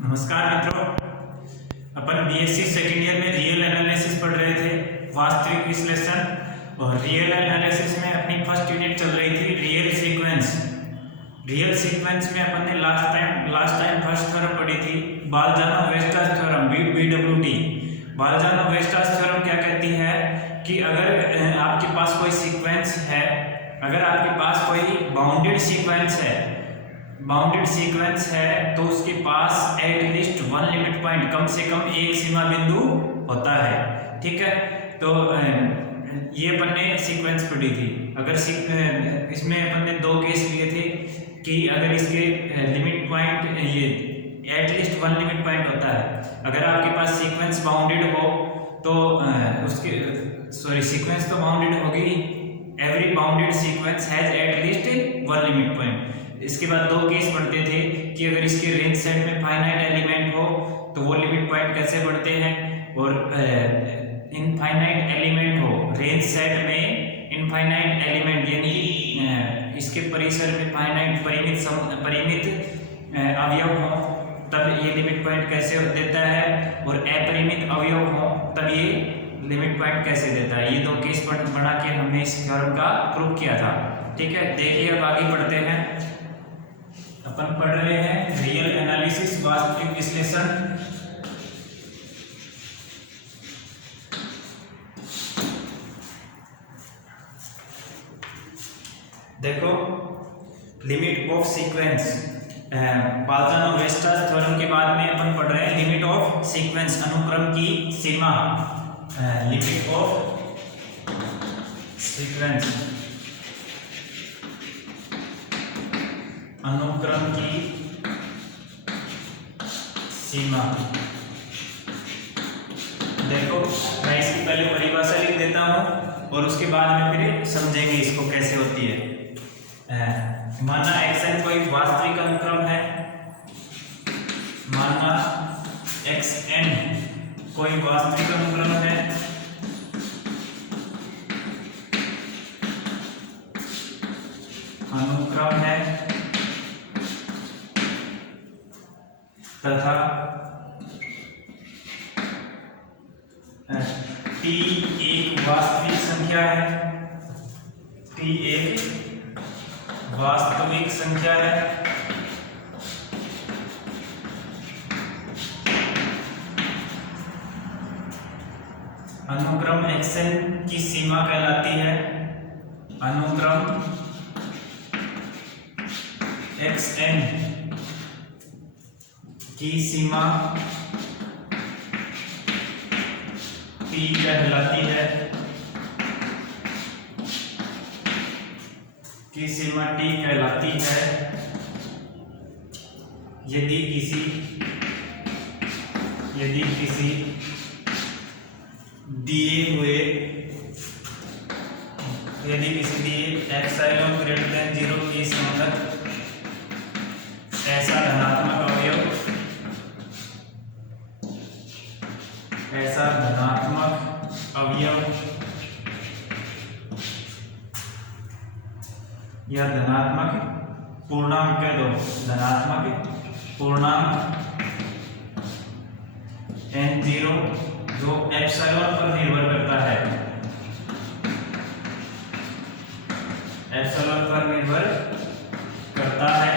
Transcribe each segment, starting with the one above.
नमस्कार मित्रों, अपन BSc second year में रियल एनालिसिस पढ़ रहे थे, वास्तविक विश्लेषण। और रियल एनालिसिस में अपनी फर्स्ट यूनिट चल रही थी रियल सीक्वेंस। रियल सीक्वेंस में अपन ने लास्ट टाइम फर्स्ट थ्योरम पढ़ी थी, बाल्ज़ानो-वेस्टास थ्योरम, BWT। बाल्ज़ानो-वेस्टास थ्योरम क्या कहती है कि अगर आपके पास कोई सीक्वेंस है, अगर आपके पास कोई बाउंडेड सीक्वेंस है तो उसके पास एटलीस्ट वन लिमिट पॉइंट, कम से कम एक सीमा बिंदु होता है। ठीक है, तो ये अपन ने सीक्वेंस पढ़ी थी। अगर इसमें अपन ने दो केस लिए थे कि अगर इसके लिमिट पॉइंट ये एटलीस्ट वन लिमिट पॉइंट होता है। अगर आपके पास सीक्वेंस बाउंडेड हो तो सीक्वेंस तो बाउंडेड होगी, every bounded sequence has at least one limit point. इसके बाद दो केस पढ़ते थे कि अगर इसके रेंज सेट में फाइनाइट एलिमेंट हो तो वो लिमिट पॉइंट कैसे बढ़ते हैं, और इनफाइनाइट एलिमेंट हो, रेंज सेट में इनफाइनाइट एलिमेंट यानी इसके परिसर में फाइनाइट परिमित अवयव हो तब ये लिमिट पॉइंट कैसे देता है, और अपरिमित अवयव हो तब ये लिमिट पॉइंट कैसे देता है। ये दो केस बना के हमने इस थ्योरम का प्रूव किया था। ठीक है, देखिए अब आगे बढ़ते हैं। अपन पढ़ रहे हैं रियल एनालिसिस, वास्तविक विश्लेषण। देखो, लिमिट ऑफ सीक्वेंस, बाल्ज़ानो-वेस्टास थ्योरम के बाद में अपन पढ़ रहे हैं लिमिट ऑफ सीक्वेंस, अनुक्रम की सीमा। लिमिट ऑफ सीक्वेंस, अनुक्रम की सीमा। देखो, मैं इसकी पहले परिभाषा लिख देता हूं और उसके बाद में फिर समझेंगे इसको कैसे होती है। माना xn कोई वास्तविक अनुक्रम है, माना xn कोई वास्तविक अनुक्रम है, तथा t एक वास्तविक संख्या है, t एक वास्तविक संख्या है, अनुक्रम xn की सीमा कहलाती है, अनुक्रम xn की सीमा t कहलाती है, की सीमा t कहलाती है यदि किसी दिए एप्सिलॉन ग्रेटर देन 0 की संगत ऐसा धनात्मक अवयव या धनात्मक पूर्णांक कह दो, धनात्मक पूर्णांक n0 जो एप्सिलॉन पर निर्भर करता है, एप्सिलॉन पर निर्भर करता है,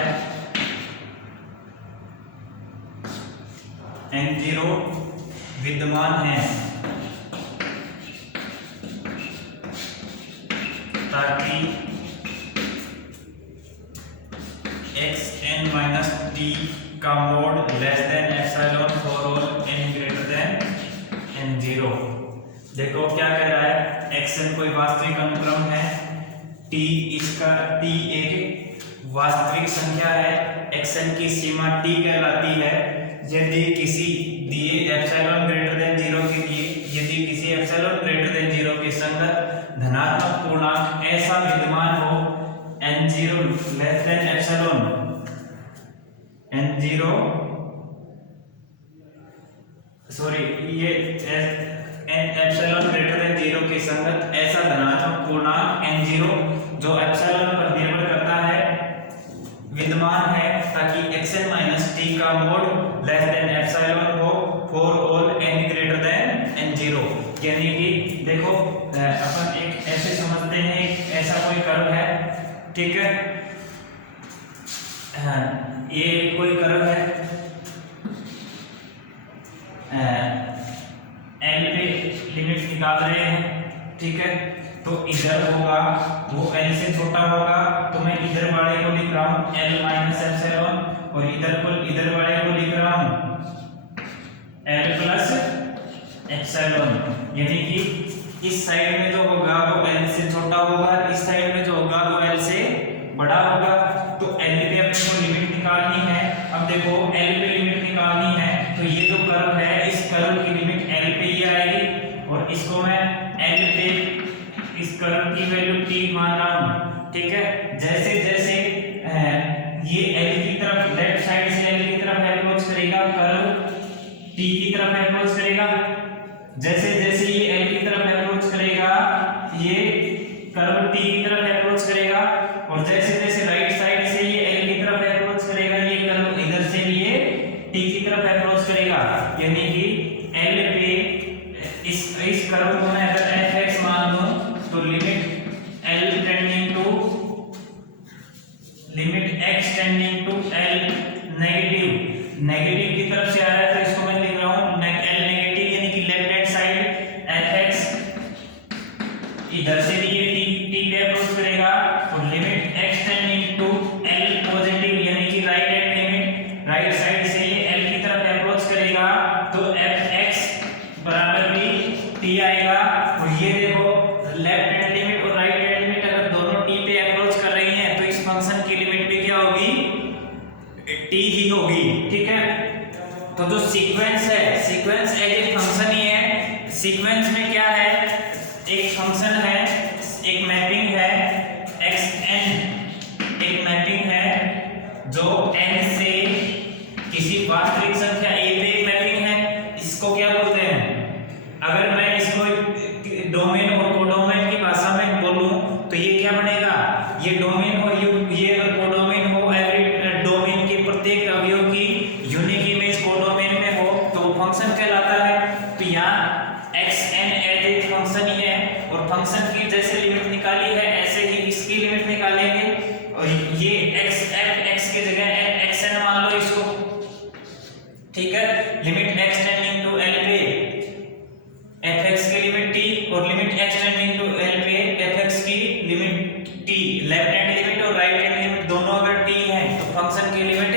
n0 विद्यमान है ताकि xn माइनस t का mode less than epsilon for all n greater than n0। देखो क्या कह रहा है, xn कोई वास्तविक अनुक्रम है, t एक वास्तविक संख्या है, xn की सीमा t कहलाती है यदि किसी दिए एप्सिलॉन ग्रेटर देन 0 के लिए, यदि किसी एप्सिलॉन ग्रेटर देन 0 के संगत धनात्मक पूर्णांक ऐसा विद्यमान हो, n0 लेस देन एप्सिलॉन, ये एप्सिलॉन ग्रेटर देन 0 के संगत ऐसा धनात्मक पूर्णांक n0 जो एप्सिलॉन पर निर्भर करता है विद्यमान है, ताकि xn माइनस टी का मोड लेस देन एप्सिलॉन हो for all n greater than n0। यानी कि देखो अपन एक ऐसे समझते हैं, ऐसा कोई कर्व है, ठीक है, ये कोई कर्व है, n पे लिमिट निकाल रहे हैं, ठीक है, तो इधर होगा वो l से छोटा होगा, तो मैं इधर वाले को लिख रहा हूं l माइनस एप्सिलॉन, और इधर वाले को लिख रहा हूं l प्लस एप्सिलॉन। यानी कि इस साइड में जो होगा वो l से छोटा होगा, इस साइड में जो होगा वो l से बड़ा होगा। तो l पे अपने को लिमिट निकालनी है। अब देखो l पे लिमिट निकालनी है, तो ये जो कर्व है इस कर्व की लिमिट l पे ही आएगी, और इसको मैं l पे इस कर्व की वैल्यू t मान रहा हूं, ठीक है। जैसे जैसे ये l की तरफ लेफ्ट साइड से l की तरफ अप्रोच करेगा, कर्व t की तरफ अप्रोच करेगा, जैसे जैसे ये l की तरफ अप्रोच करेगा ये कर्व t की तरफ अप्रोच करेगा, और जैसे जैसे राइट साइड से ये l की तरफ अप्रोच करेगा ये कर्व इधर से भी ये t की तरफ अप्रोच करेगा। यानी कि l पे इस कर्व को मैं अगर fx मान लूं तो limit x tending to l negative की तरफ से आ रहा है, तो इसको मैं लिख रहा हूं l नेगेटिव, यानी कि लेफ्ट हैंड साइड fx, इधर से भी ये t पे अप्रोच करेगा, और limit x tending to l positive, यानी कि right hand limit right side से ये l की तरफ अप्रोच करेगा, तो fx बराबर भी t आएगा। और ये देखो लेफ्ट हैंड लिमिट और राइट हैंड लिमिट अगर दोनों t पे अप्रोच कर रही हैं तो इस फंक्शन की लिमिट भी क्या होगी, t ही होगी, ठीक है। तो जो सीक्वेंस है, सीक्वेंस एज ए फंक्शन ही है। सीक्वेंस में क्या है, एक फंक्शन है, एक मैपिंग है xn, एक मैपिंग है जो n से किसी वास्तविक संख्या a पे मैपिंग है। इसको क्या बोलते हैं, अगर मैं इसको डोमेन और कोडोमेन की भाषा में बोलूं तो ये क्या बनेगा, ये डोमेन और ये अगर कोडोमेन हो, एवरी डोमेन के प्रत्येक अवयव की यूनिक इमेज कोडोमेन में हो तो फंक्शन कहलाता है। तो यहाँ xn एज ए फंक्शन ही है, और फंक्शन की जैसे लिमिट निकाली है ऐसे ही इसकी लिमिट निकालेंगे, और ये x की जगह xn मान लो इसको, ठीक है। Limit x tending to l पे fx की लिमिट t, और limit x tending to l पे fx की limit t, left hand limit और राइट हैंड लिमिट दोनों अगर t है तो फंक्शन की लिमिट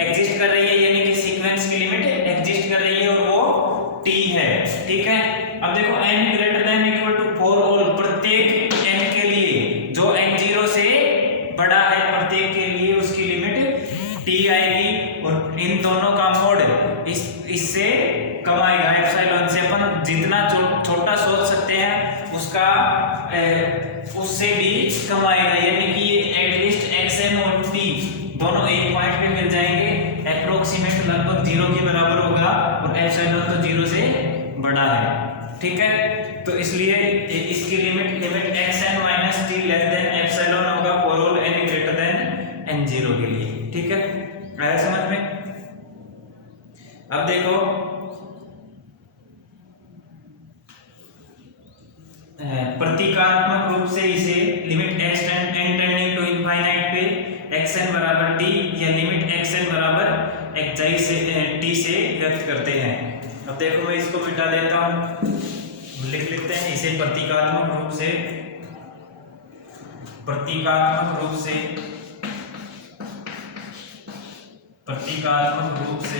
एग्जिस्ट कर रही है, यानी कि सीक्वेंस की लिमिट एग्जिस्ट कर रही है और वो t है, ठीक है। अब देखो n greater than equal to for all, प्रत्येक n के लिए जो n0 से बड़ा है प्रत्येक के लिए उसकी लिमिट t आएगी, और इन दोनों का मोड इससे कम आएगा, एप्सिलॉन से अपन जितना छोटा सोच सकते हैं उसका उससे भी कम आएगा। यानी कि ये एटलीस्ट xn और t दोनों एक पॉइंट पे मिल जाएंगे, अप्रोक्सीमेट लगभग 0 के बराबर होगा, और एप्सिलॉन तो 0 से बड़ा है, ठीक है। तो इसलिए इसकी limit xn minus t less than epsilon होगा for all n greater than n0 के लिए, ठीक है। आया समझ में। अब देखो प्रतीकात्मक रूप से इसे limit x n tending to infinite पे xn बराबर t या लिमिट xn बराबर xi से t से व्यक्त करते हैं। अब देखो मैं इसको मिटा देता हूं, लिख लेते हैं इसे प्रतीकात्मक रूप से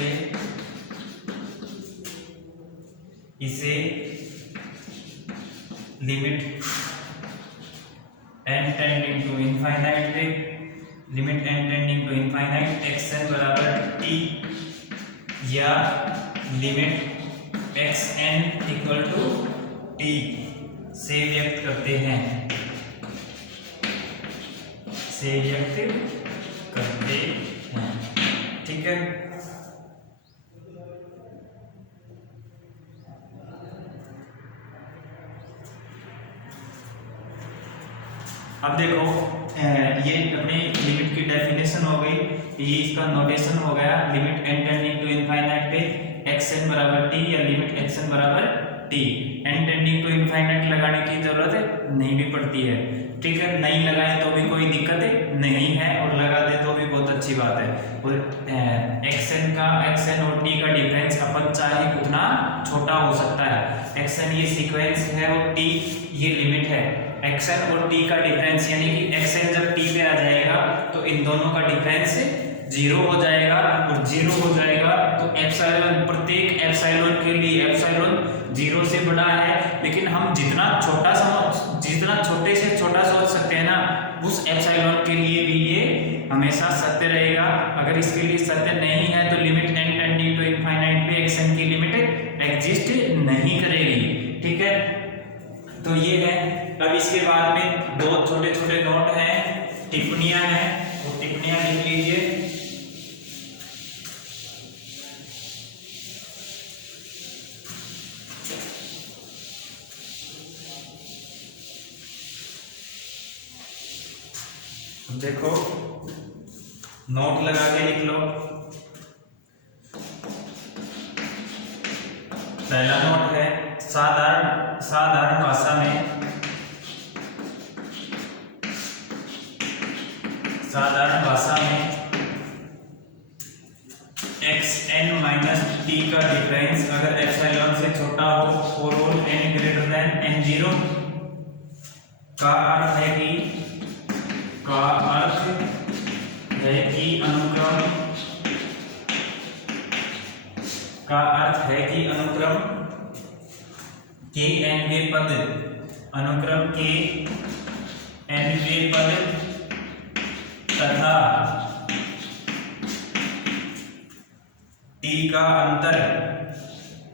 इसे limit n tending to infinite पे limit n tending to infinite xn बराबर t या limit xn equal to t से व्यक्त करते हैं, ठीक है। अब देखो ये अपनी लिमिट की डेफिनेशन हो गई। ये इसका नोटेशन हो गया limit n tending to infinite पे xn बराबर t या लिमिट xn बराबर t। n tending to infinite लगाने की जरूरत है नहीं भी पड़ती है, ठीक है, नहीं लगाए तो भी कोई दिक्कत नहीं है और लगा दे तो भी बहुत अच्छी बात है। और xn और t का डिफरेंस अपन चाहे उतना छोटा हो सकता है। xn ये सीक्वेंस है और t ये लिमिट है। xn और t का डिफरेंस यानी कि xn जब t पे आ जाएगा तो इन दोनों का डिफरेंस 0 हो जाएगा और 0 हो जाएगा तो एप्सिलॉन, प्रत्येक एप्सिलॉन के लिए एप्सिलॉन 0 से बड़ा है, लेकिन हम जितना छोटे से छोटा सोच सकते हैं ना उस एप्सिलॉन के लिए भी ये हमेशा सत्य रहेगा। अगर इसके लिए सत्य नहीं है तो limit n tending to infinite पे xn की लिमिट एग्जिस्ट नहीं करेगी, ठीक है। तो ये है। अब इसके बाद में दो छोटे छोटे नोट हैं, टिप्पणियां हैं, वो टिप्पणियां लिख लीजिए। देखो नोट लगा के लिख लो। पहला नोट है साधारण भाषा में xn माइनस t का डिफरेंस अगर एप्सिलॉन से छोटा हो और all n greater than n0 का अर्थ है कि अनुक्रम के nवें पद तथा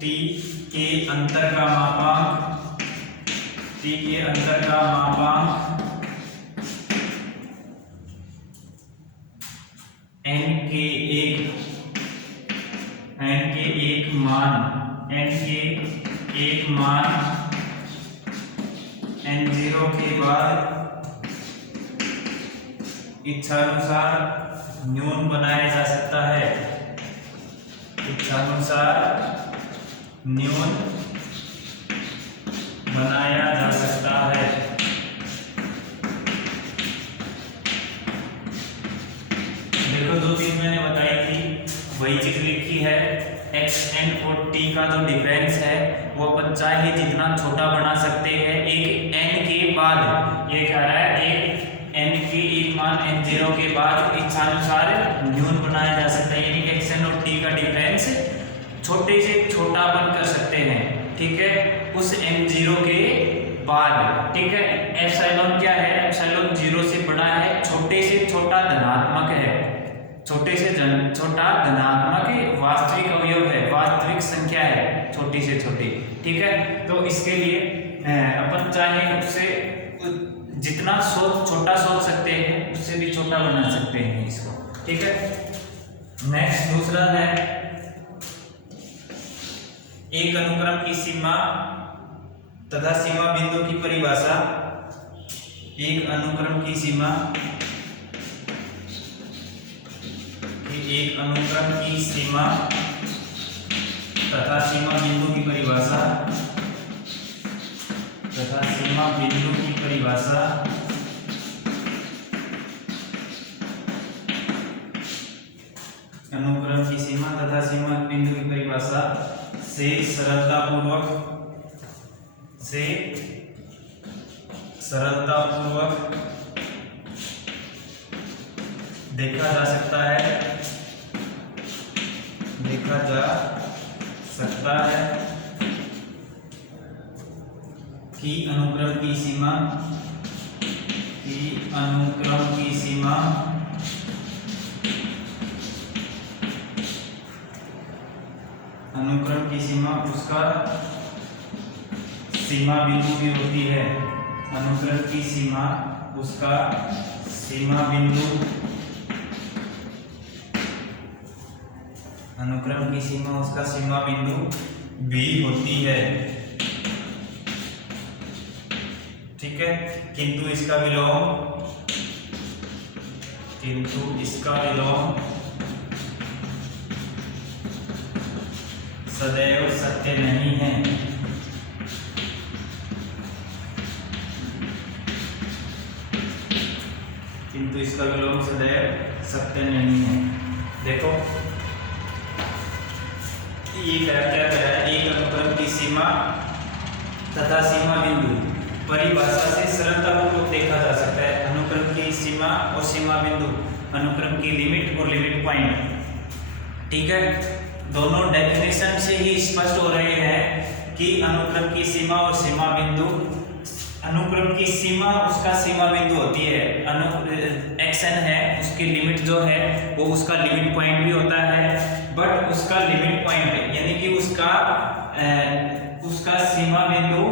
t के अंतर का मापांक n के एक मान n0 के बाद इच्छानुसार न्यून बनाया जा सकता है। देखो दो चीज मैंने बताई थी वही चीज लिखी है। xn और t का जो डिफरेंस है वो अपन चाहे जितना छोटा बना सकते हैं एक n के बाद। ये कह रहा है एक n की एक मान n0 के बाद इच्छानुसार न्यून बनाया जा सकता है, यानी कि xn और t का डिफरेंस छोटे से छोटा बन कर सकते हैं, ठीक है, उस n0 के बाद, ठीक है। एप्सिलॉन क्या है? एप्सिलॉन 0 से बड़ा है, छोटे से छोटा धनात्मक है, छोटे से छोटा धनात्मक वास्तविक अवयव है, वास्तविक संख्या है, छोटी से छोटी, ठीक है। तो इसके लिए अपन चाहे उससे जितना छोटा सोच सकते हैं उससे भी छोटा बना सकते हैं इसको, ठीक है। नेक्स्ट दूसरा है एक अनुक्रम की सीमा तथा सीमा बिंदु की परिभाषा। एक अनुक्रम की सीमा तथा सीमा बिंदु की परिभाषा अनुक्रम की सीमा तथा सीमा बिंदु की परिभाषा से सरलतापूर्वक देखा जा सकता है कि अनुक्रम की सीमा उसका सीमा बिंदु भी होती है। अनुक्रम की सीमा उसका सीमा बिंदु भी होती है, ठीक है। किंतु इसका विलोम सदैव सत्य नहीं है। किंतु इसका विलोम सदैव सत्य नहीं है। देखो ये क्या कह रहा है, एक अनुक्रम की सीमा तथा सीमा बिंदु परिभाषा से सरलतापूर्वक देखा जा सकता है। अनुक्रम की सीमा और सीमा बिंदु, अनुक्रम की लिमिट और लिमिट पॉइंट, ठीक है, दोनों डेफिनेशन से ही स्पष्ट हो रहे हैं कि अनुक्रम की सीमा और सीमा बिंदु, अनुक्रम की सीमा उसका सीमा बिंदु होती है, एक्शन है, उसकी लिमिट जो है वो उसका लिमिट पॉइंट भी होता है, बट उसका लिमिट पॉइंट यानी कि उसका सीमा बिंदु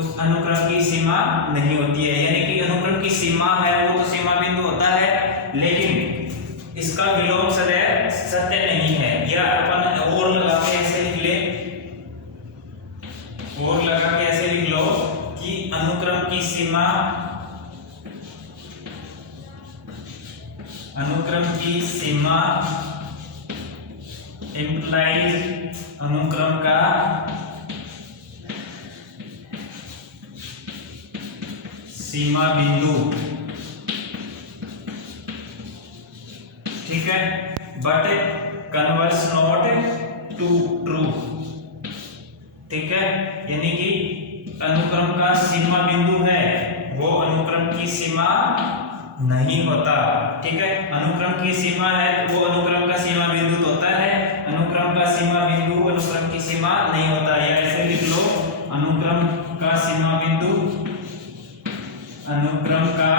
उस अनुक्रम की सीमा नहीं होती है। यानी कि अनुक्रम की सीमा है वो तो सीमा बिंदु होता है, लेकिन इसका विलोम सदैव सत्य नहीं है। या अपन और लगा के ऐसे लिख ले, और लगा के ऐसे लिख लो कि अनुक्रम की सीमा, अनुक्रम की सीमा इंप्लाइज अनुक्रम का सीमा बिंदु, ठीक है, but converse not to true, ठीक है, यानी कि अनुक्रम का सीमा बिंदु है वो अनुक्रम की सीमा नहीं होता, ठीक है, अनुक्रम की सीमा है तो वो अनुक्रम का सीमा बिंदु तो होता है, अनुक्रम का सीमा बिंदु अनुक्रम की सीमा नहीं होता। या ऐसे लिख लो, अनुक्रम का सीमा बिंदु, अनुक्रम का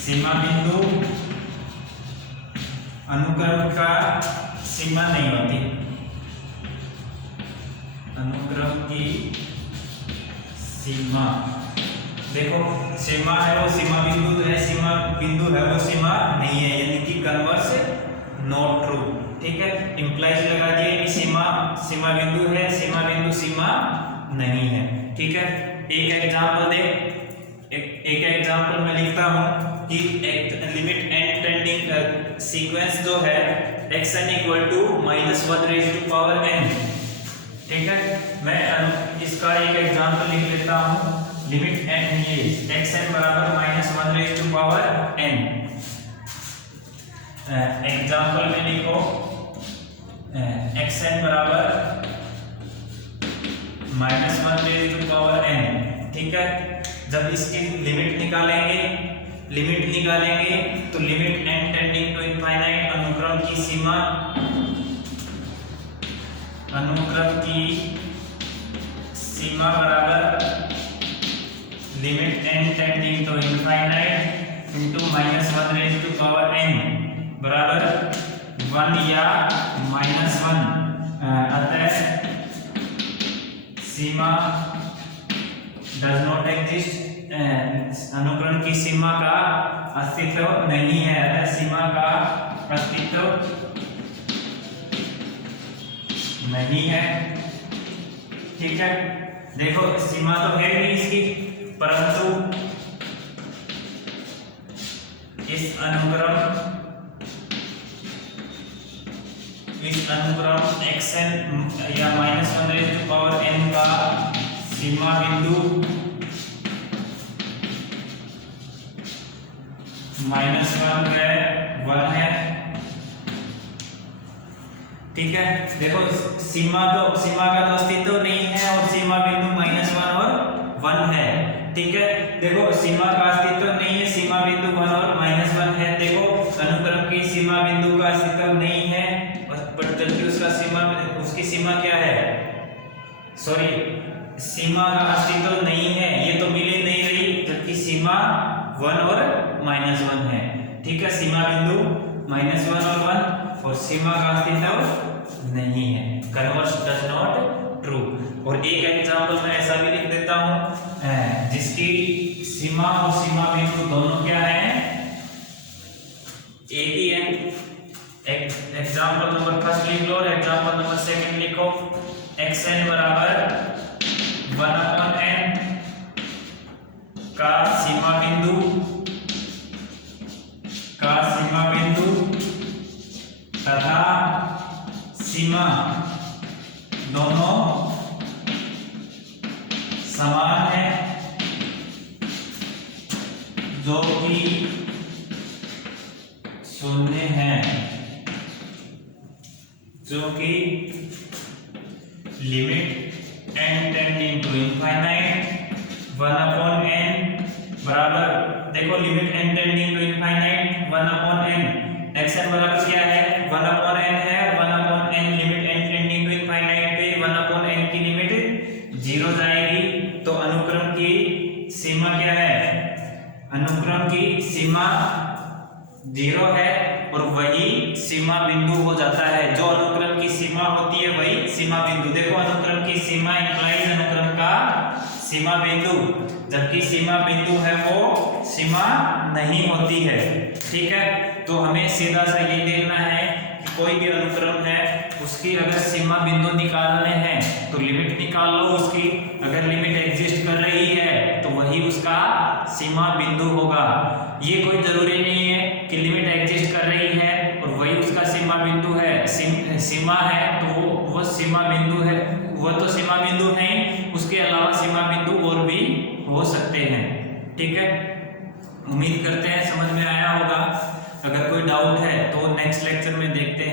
सीमा बिंदु अनुक्रम का सीमा नहीं होती, अनुक्रम की सीमा, देखो सीमा है वो सीमा बिंदु है, सीमा बिंदु है वो सीमा नहीं है, यानी कि कन्वर्स नॉट ट्रू, ठीक है, इंप्लाइज लगा दिए कि सीमा सीमा बिंदु है, सीमा बिंदु सीमा नहीं है, ठीक है। एक एग्जांपल दे, एक एग्जांपल मैं लिखता हूं कि लिमिट एंड टेंडिंग सीक्वेंस जो है xn equal to -1 raise to power n, ठीक है, मैं इसका एक एग्जांपल लिख लेता हूं, लिमिट n ये xn बराबर -1 raise to power n। Example में लिखो xn बराबर -1 रेज़ टू पावर n, ठीक है। जब इसकी लिमिट निकालेंगे तो limit n tending to infinite अनुक्रम की सीमा, अनुक्रम की सीमा बराबर limit n tending to infinite into -1 raise to power n बराबर 1 या -1, अतः सीमा डज नॉट एग्जिस्ट, अनुक्रम की सीमा का अस्तित्व नहीं है, अतः सीमा का अस्तित्व नहीं है, ठीक है। देखो सीमा तो है नहीं इसकी, परंतु इस अनुक्रम xn या -1 रेज़ टू पावर n का सीमा बिंदु -1 है, ठीक है। देखो सीमा का तो अस्तित्व नहीं है और सीमा बिंदु -1 और 1 है, ठीक है। देखो सीमा का अस्तित्व नहीं है, सीमा बिंदु 1 और -1 है। देखो अनुक्रम की सीमा बिंदु का अस्तित्व नहीं है, जबकि उसकी सीमा क्या है, सॉरी सीमा का अस्तित्व नहीं है, ये तो मिल ही नहीं रही, जबकि सीमा 1 और -1 है, ठीक है। सीमा बिंदु -1 और 1 और सीमा का अस्तित्व नहीं है, कन्वर्स डज नॉट ट्रू। और एक एग्जांपल मैं ऐसा भी लिख देता हूं जिसकी सीमा और सीमा बिंदु दोनों क्या है, एक ही है। एग्जांपल नंबर फर्स्ट लिख लो और एग्जांपल नंबर सेकंड लिखो, xn बराबर 1/n का सीमा बिंदु तथा सीमा दोनों समान है, जो कि 0 है, जो कि limit n tending to infinite 1/n बराबर, देखो limit n tending to infinite 1/n, action बराबर क्या है 1/n है, 1/n limit n tending to infinite पे 1/n की लिमिट 0 जाएगी, तो अनुक्रम की सीमा क्या है, अनुक्रम की सीमा 0 है और वही सीमा बिंदु हो जाता है। जो अनुक्रम की सीमा होती है वही सीमा बिंदु, देखो अनुक्रम की सीमा इंप्लाइज अनुक्रम का सीमा बिंदु, जबकि सीमा बिंदु है वो सीमा नहीं होती है। ठीक है, तो हमें सीधा सा ये देखना है कि कोई भी अनुक्रम है उसकी अगर सीमा बिंदु निकालने हैं तो लिमिट निकाल लो उसकी, अगर लिमिट एग्जिस्ट कर रही है तो वही उसका सीमा बिंदु होगा। ये कोई जरूरी नहीं है कि लिमिट एग्जिस्ट कर रही है और वही उसका सीमा बिंदु है, सीमा है तो वो सीमा बिंदु है, वो तो सीमा बिंदु है ही, उसके अलावा सीमा बिंदु और भी हो सकते हैं। ठीक है, उम्मीद करते हैं समझ में आया होगा। अगर कोई डाउट है तो नेक्स्ट लेक्चर में देखते हैं।